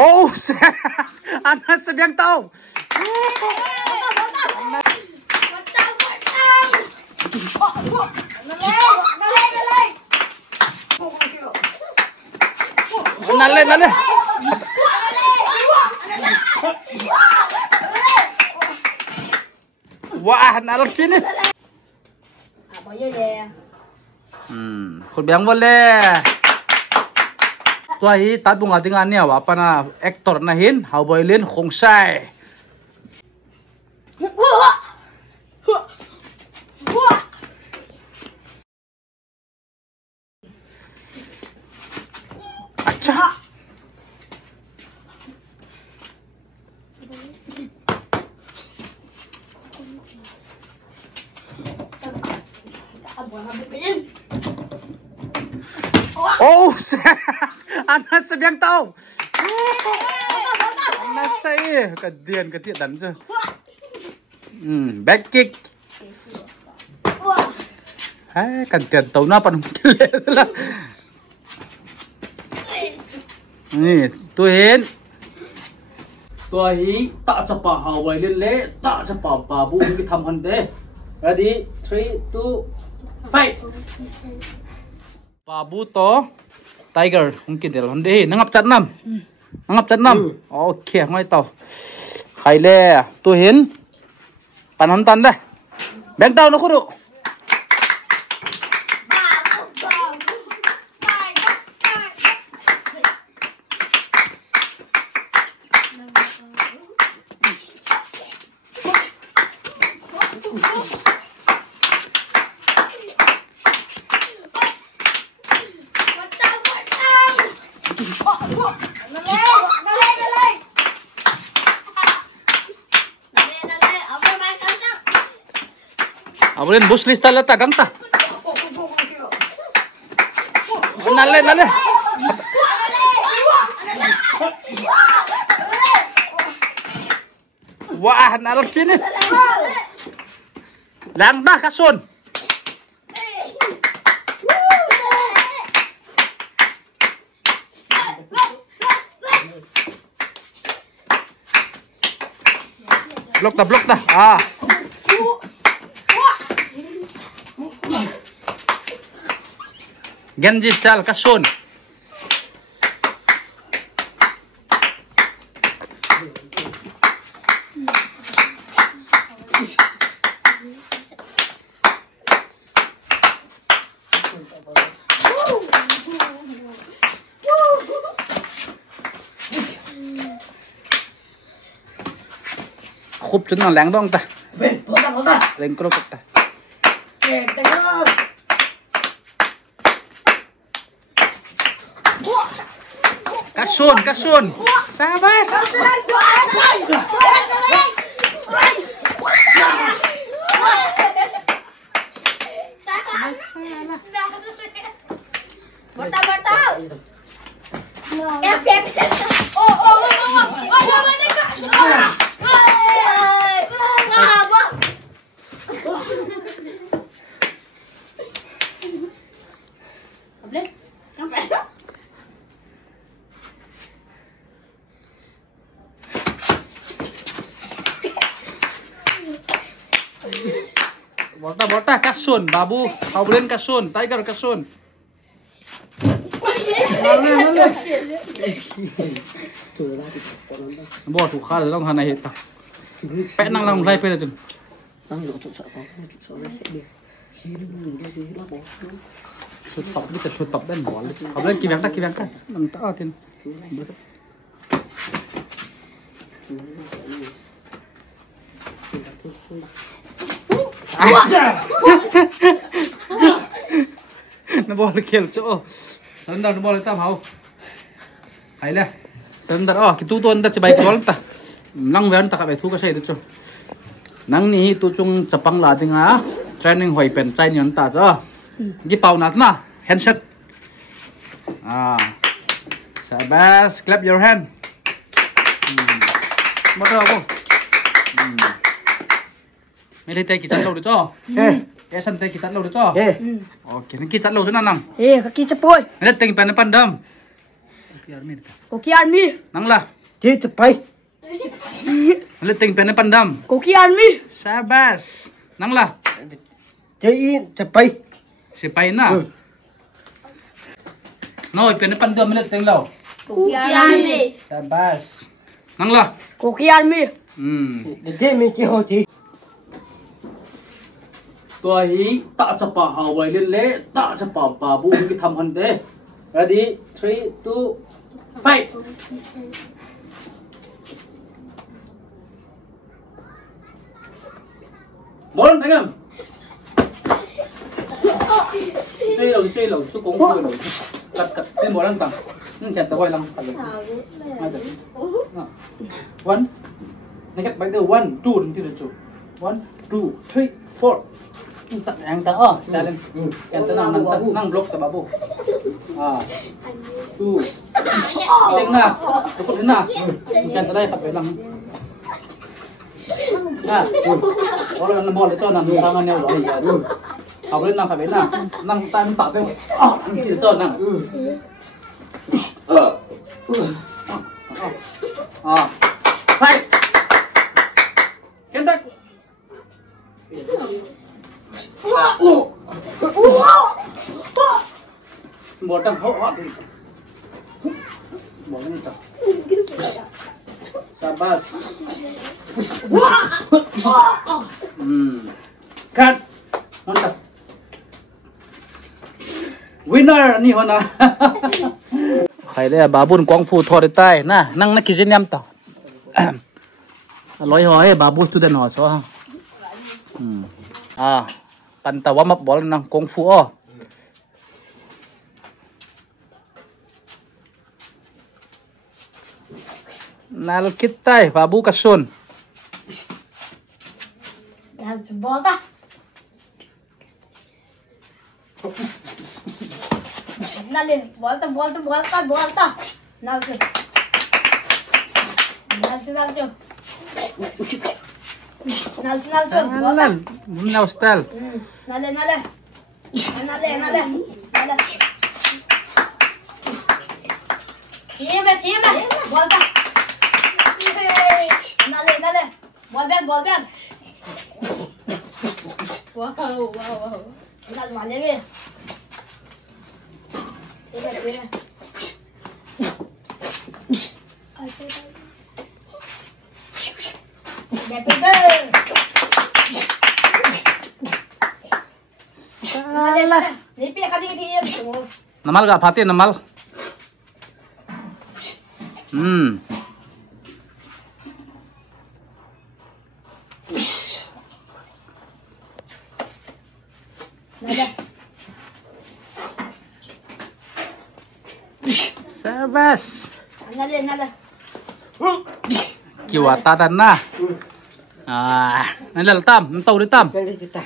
Oh, Anas sebiang tahu. Nale. Wah, nalak kini. Apa ya? Kau biang boleh. Tua hi tat bunga tingan ni apa na aktor nahin Hawboylin Khongsai. Acha. Oh, Anas sebiang tahu. Anas saya kedian dan je. Back kick. Hai, kedian tahu napa nungkil lah. Ni, tuhin. Tuhi tak cepat Hawboylin le, tak cepat babu kita thamhan de. Ready, 3, 2, fight. Babu to Tiger mungkin dia honde nangap chat nam okay ngai tau khai le tu hin panon tan dah beng tau no khuru Abolin bus lista lata gangta. Nale. Wah, nalak kini. Lang dah kasun. Blok dah. Genji style kasun. Khúc chúng nó láng đông ta. Lên crop ta. Kasun. Sabas. Bota kasun, babu, Hawboylin kasun, Tiger kasun. Bo thủ khá là long hàng này hiện tại. Pẽ năng lòng ray phê là chừng. Sụt tập đến bỏ học lên kỳ vẹn ta nằm tao thiên. Nó bỏ được kiểu chỗ sân nó bỏ được tam hậu hay là sân đặt cái tu tuần đặt cho bài có lắm ta năng về ta cả bài thu cái xe được chưa năng ní tu chung chập băng là tiếng á training hồi bền trai nhẫn ta cho cái bào nát na handshake Sabas clap your hand bắt đầu không mấy đây tay kỳ chặt lâu được cho cái sân tay kỳ chặt lâu được cho ok nên kỳ chặt lâu cho nó nằm cái kia chập bôi lấy tay pen pan đâm cô kia ăn mi nắng là Chị chụp bay. lấy tay pen pan đâm cô kia ăn mi sabas nắng là Chị chụp bay. si pai na nói pen pan đâm lấy tay lâu cô kia ăn mi sabas nắng là cô kia ăn mi Chị mình chỉ hỏi chị.ตัวฮีตะจะป่าหาไว้เล่นเละตะจะป่าป่าบูมีทำฮันเด ready 3 2 fight บอลไปกันchơi lẩu chú cũng chơi lẩu cắt tên bò lăng tầng nhưng chặt tao quay lăng tầng one này cách bài đầu one two thì được chú one two three four tak yang tak style yang tenang nang blok tak babu tu teng na cukup na kan tadi tak belang orang nak bola itu nang tangannya orang ya apa boleh nang tak belang nang tan tak tu nang itu nang hai kendak bỏ trong hậu họ thì bỏ lên tập sabar cut mantap winner ni hona khai đây babun quang fu thor tai na nang na kitchen yam ta loi hoi babu student ho so pan tawa map bol nang kung fu nal kitai babu kasun bota nalin volta nalju Nal style. Nale. Tieme. Volta. Nale. Bol ben. Wow. Nal malenge. Tieme. Namal gak pati namal. Sabas. Nale. Kiwata tan na. Nalal tam, tau di tam. Cái gì ta?